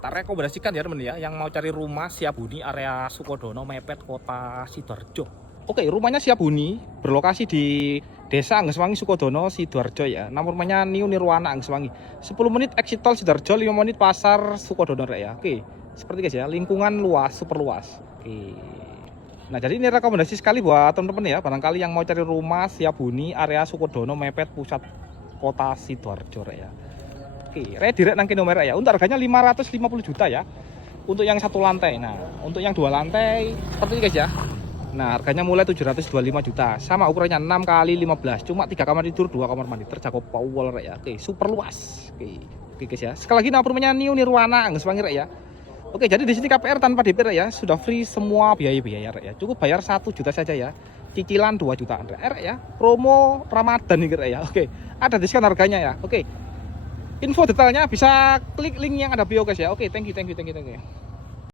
Tak rekomendasikan ya temen ya, yang mau cari rumah Siabuni area Sukodono Mepet Kota Sidoarjo. Oke, rumahnya Siabuni berlokasi di Desa Anggeswangi Sukodono Sidoarjo ya. Nama rumahnya New Nirwana Anggeswangi. 10 menit exit tol Sidoarjo, 5 menit pasar Sukodono ya. Oke, seperti guys ya, lingkungan luas, super luas. Oke. Nah, jadi ini rekomendasi sekali buat teman-teman ya, barangkali yang mau cari rumah Siabuni area Sukodono Mepet pusat Kota Sidoarjo ya. Oke, direct nang nomor ya. Untuk harganya 550 juta ya. Untuk yang satu lantai. Nah, untuk yang dua lantai seperti ini guys ya. Nah, harganya mulai 725 juta. Sama ukurannya 6 kali 15. Cuma 3 kamar tidur, 2 kamar mandi. Terjangkau power ya. Oke, super luas. Oke guys ya. Sekali lagi nama rumahnya New Nirwana Anggeswangi ya. Oke, jadi di sini KPR tanpa DP ya. Sudah free semua biaya-biaya ya. Cukup bayar 1 juta saja ya. Cicilan 2 juta ya. Promo Ramadan nih ya. Oke, ada diskon harganya ya. Oke. Info detailnya bisa klik link yang ada bio guys ya. Oke, thank you.